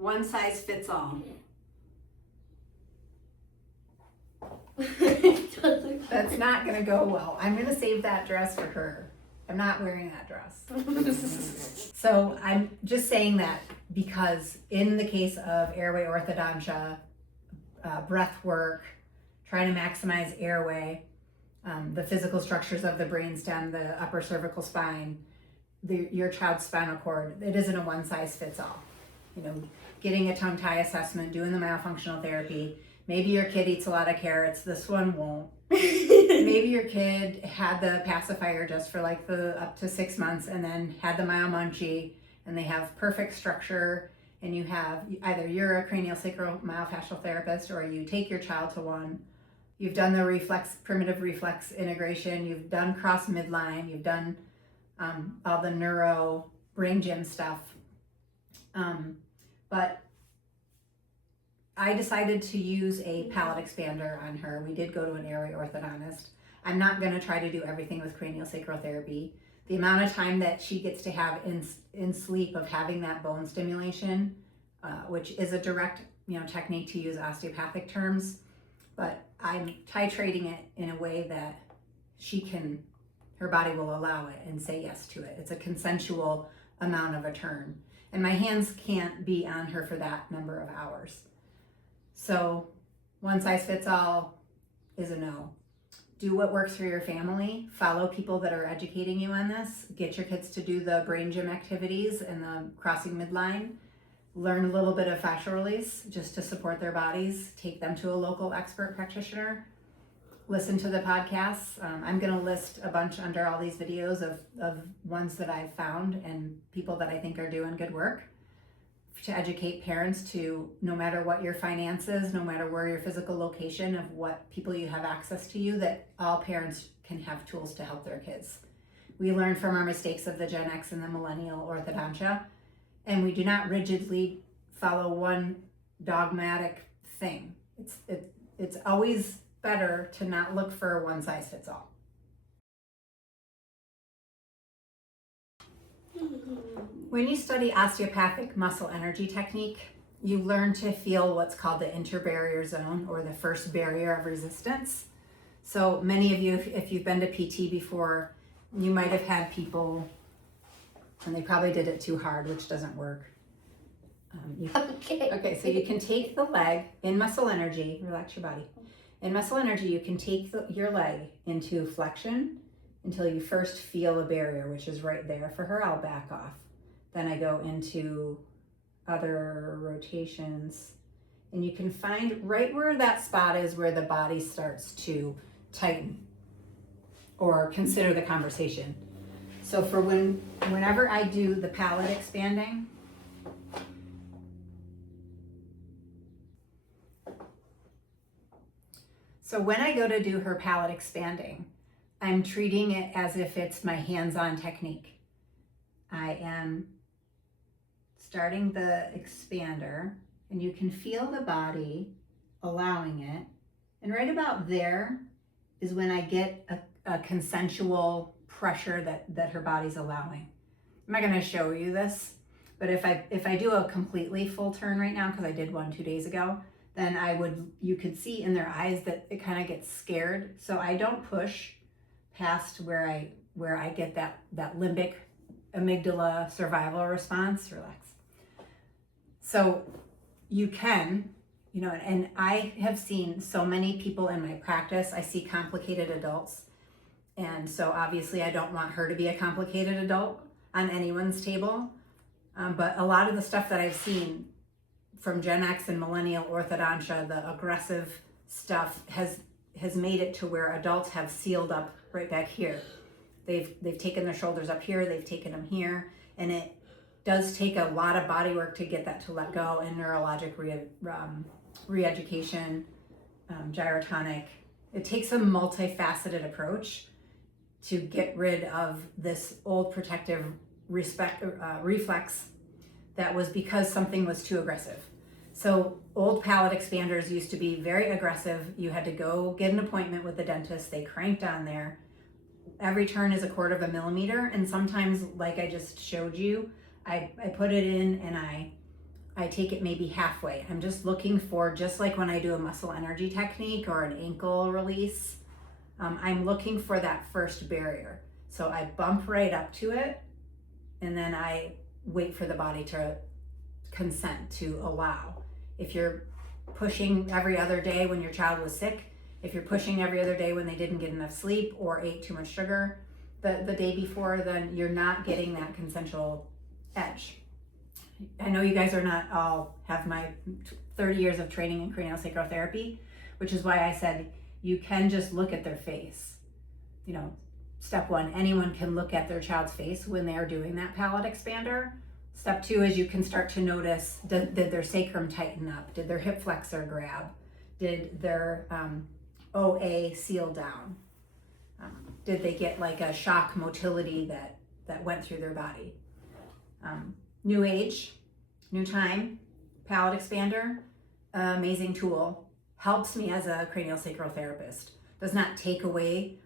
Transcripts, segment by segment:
one size fits all. That's not gonna go well. I'm gonna save that dress for her. I'm not wearing that dress. So I'm just saying that because in the case of airway orthodontia, breath work, trying to maximize airway, the physical structures of the brainstem, the upper cervical spine, your child's spinal cord, it isn't a one size fits all. You know, getting a tongue tie assessment, doing the myofunctional therapy. Maybe your kid eats a lot of carrots. This one won't. Maybe your kid had the pacifier just for like the up to 6 months and then had the myomunchie and they have perfect structure, and you have either you're a craniosacral myofascial therapist or you take your child to one. You've done the primitive reflex integration, you've done cross midline, you've done all the neuro brain gym stuff. But I decided to use a palate expander on her. We did go to an airway orthodontist. I'm not going to try to do everything with craniosacral therapy. The amount of time that she gets to have in sleep of having that bone stimulation, which is a direct technique to use osteopathic terms, but I'm titrating it in a way that her body will allow it and say yes to it. It's a consensual amount of a turn. And my hands can't be on her for that number of hours. So one size fits all is a no. Do what works for your family. Follow people that are educating you on this. Get your kids to do the brain gym activities and the crossing midline. Learn a little bit of fascial release just to support their bodies. Take them to a local expert practitioner. Listen to the podcasts. I'm going to list a bunch under all these videos of ones that I've found and people that I think are doing good work to educate parents to, no matter what your finances, no matter where your physical location of what people you have access to you, that all parents can have tools to help their kids. We learn from our mistakes of the Gen X and the Millennial orthodontia, and we do not rigidly follow one dogmatic thing. It's always better to not look for a one size fits all. When you study osteopathic muscle energy technique, you learn to feel what's called the interbarrier zone, or the first barrier of resistance. So many of you, if you've been to PT before, you might have had people, and they probably did it too hard, which doesn't work. Okay, so you can take the leg in muscle energy, relax your body. In muscle energy, you can take your leg into flexion until you first feel a barrier, which is right there. For her, I'll back off. Then I go into other rotations, and you can find right where that spot is where the body starts to tighten or consider the conversation. So for whenever I do the palate expanding, so when I go to do her palate expanding, I'm treating it as if it's my hands-on technique. I am starting the expander, and you can feel the body allowing it. And right about there is when I get a consensual pressure that her body's allowing. I'm not gonna show you this, but if I do a completely full turn right now, because I did one 2 days ago, then you could see in their eyes that it kind of gets scared. So I don't push past where I get that limbic amygdala survival response. Relax. So you can, and I have seen so many people in my practice. I see complicated adults, and so obviously I don't want her to be a complicated adult on anyone's table. But a lot of the stuff that I've seen from Gen X and Millennial orthodontia, the aggressive stuff has made it to where adults have sealed up right back here. They've taken their shoulders up here, they've taken them here, and it does take a lot of body work to get that to let go, and neurologic re-education, gyrotonic. It takes a multifaceted approach to get rid of this old protective reflex that was because something was too aggressive. So old palate expanders used to be very aggressive. You had to go get an appointment with the dentist. They cranked on there. Every turn is 1/4 millimeter. And sometimes, like I just showed you, I put it in and I I take it maybe halfway. I'm just looking for, just like when I do a muscle energy technique or an ankle release, I'm looking for that first barrier. So I bump right up to it, and then I wait for the body to consent, to allow. If you're pushing every other day when your child was sick, if you're pushing every other day when they didn't get enough sleep or ate too much sugar the day before, then you're not getting that consensual edge. I know you guys are not all have my 30 years of training in craniosacral therapy, which is why I said you can just look at their face. You know, step one, anyone can look at their child's face when they are doing that palate expander. Step two is you can start to notice, did their sacrum tighten up? Did their hip flexor grab? Did their OA seal down? Did they get like a shock motility that went through their body? New age, new time, palate expander, amazing tool. Helps me as a craniosacral therapist. Does not take away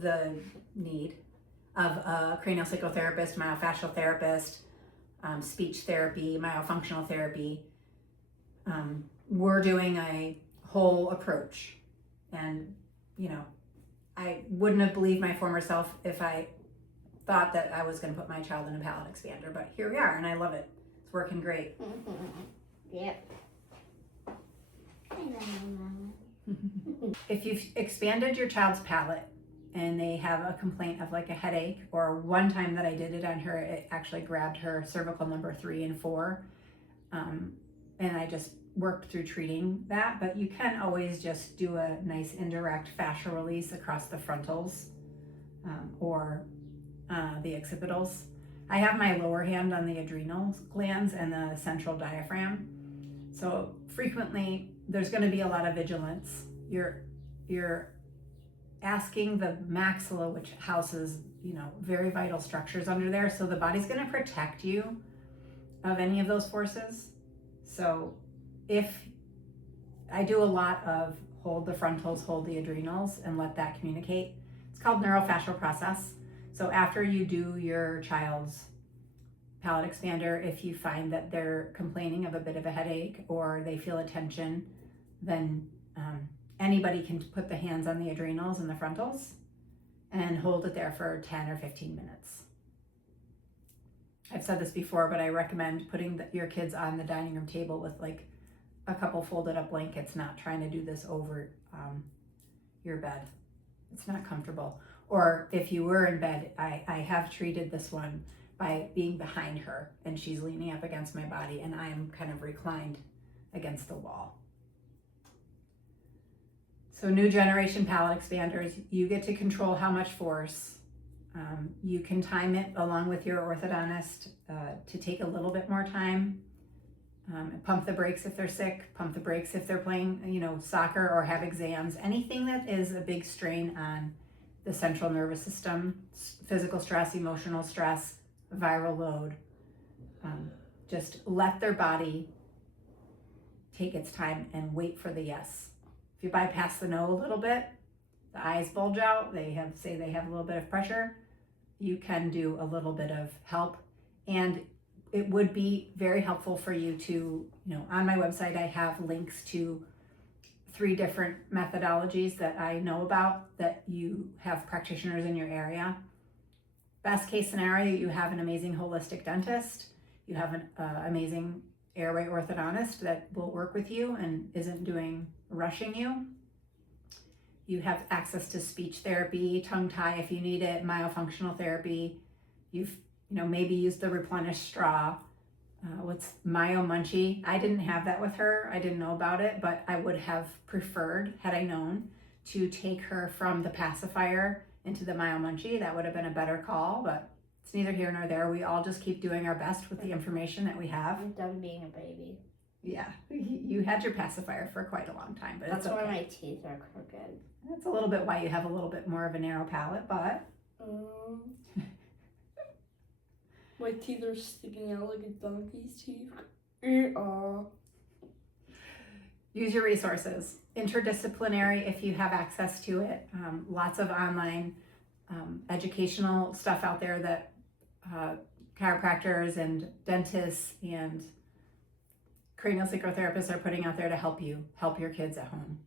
the need of a craniosacral therapist, myofascial therapist, speech therapy, myofunctional therapy. We're doing a whole approach. And, you know, I wouldn't have believed my former self if I thought that I was going to put my child in a palate expander, but here we are, and I love it. It's working great. Yep. If you've expanded your child's palate and they have a complaint of like a headache, or one time that I did it on her, it actually grabbed her cervical number 3 and 4, and I just worked through treating that. But you can always just do a nice indirect fascial release across the frontals or the occipitals. I have my lower hand on the adrenal glands and the central diaphragm. So frequently there's going to be a lot of vigilance. You're asking the maxilla, which houses, you know, very vital structures under there. So the body's going to protect you of any of those forces. So if I do a lot of hold the frontals, hold the adrenals, and let that communicate, it's called neurofascial process. So after you do your child's palate expander, if you find that they're complaining of a bit of a headache or they feel a tension, then anybody can put the hands on the adrenals and the frontals and hold it there for 10 or 15 minutes. I've said this before, but I recommend putting your kids on the dining room table with like a couple folded up blankets, not trying to do this over your bed. It's not comfortable. Or if you were in bed, I have treated this one by being behind her and she's leaning up against my body and I am kind of reclined against the wall. So new generation palate expanders, you get to control how much force. You can time it along with your orthodontist to take a little bit more time. Pump the brakes if they're sick, pump the brakes if they're playing, you know, soccer or have exams. Anything that is a big strain on the central nervous system, physical stress, emotional stress, viral load. Just let their body take its time and wait for the yes. If you bypass the no a little bit, the eyes bulge out, they have a little bit of pressure, you can do a little bit of help. And it would be very helpful for you to, you know, on my website, I have links to 3 different methodologies that I know about that you have practitioners in your area. Best case scenario, you have an amazing holistic dentist. You have an amazing airway orthodontist that will work with you and isn't rushing you. You have access to speech therapy, tongue tie if you need it, myofunctional therapy. You've, you know, maybe used the replenished straw. What's Myo Munchie? I didn't have that with her. I didn't know about it, but I would have preferred, had I known, to take her from the pacifier into the Myo Munchie. That would have been a better call, but it's neither here nor there. We all just keep doing our best with the information that we have. I'm done being a baby. Yeah, you had your pacifier for quite a long time, but that's it's okay. why my teeth are crooked. That's a little bit why you have a little bit more of a narrow palate, but my teeth are sticking out like a donkey's teeth. Use your resources. Interdisciplinary if you have access to it. Lots of online educational stuff out there that chiropractors and dentists and cranial sacral therapists are putting out there to help you help your kids at home.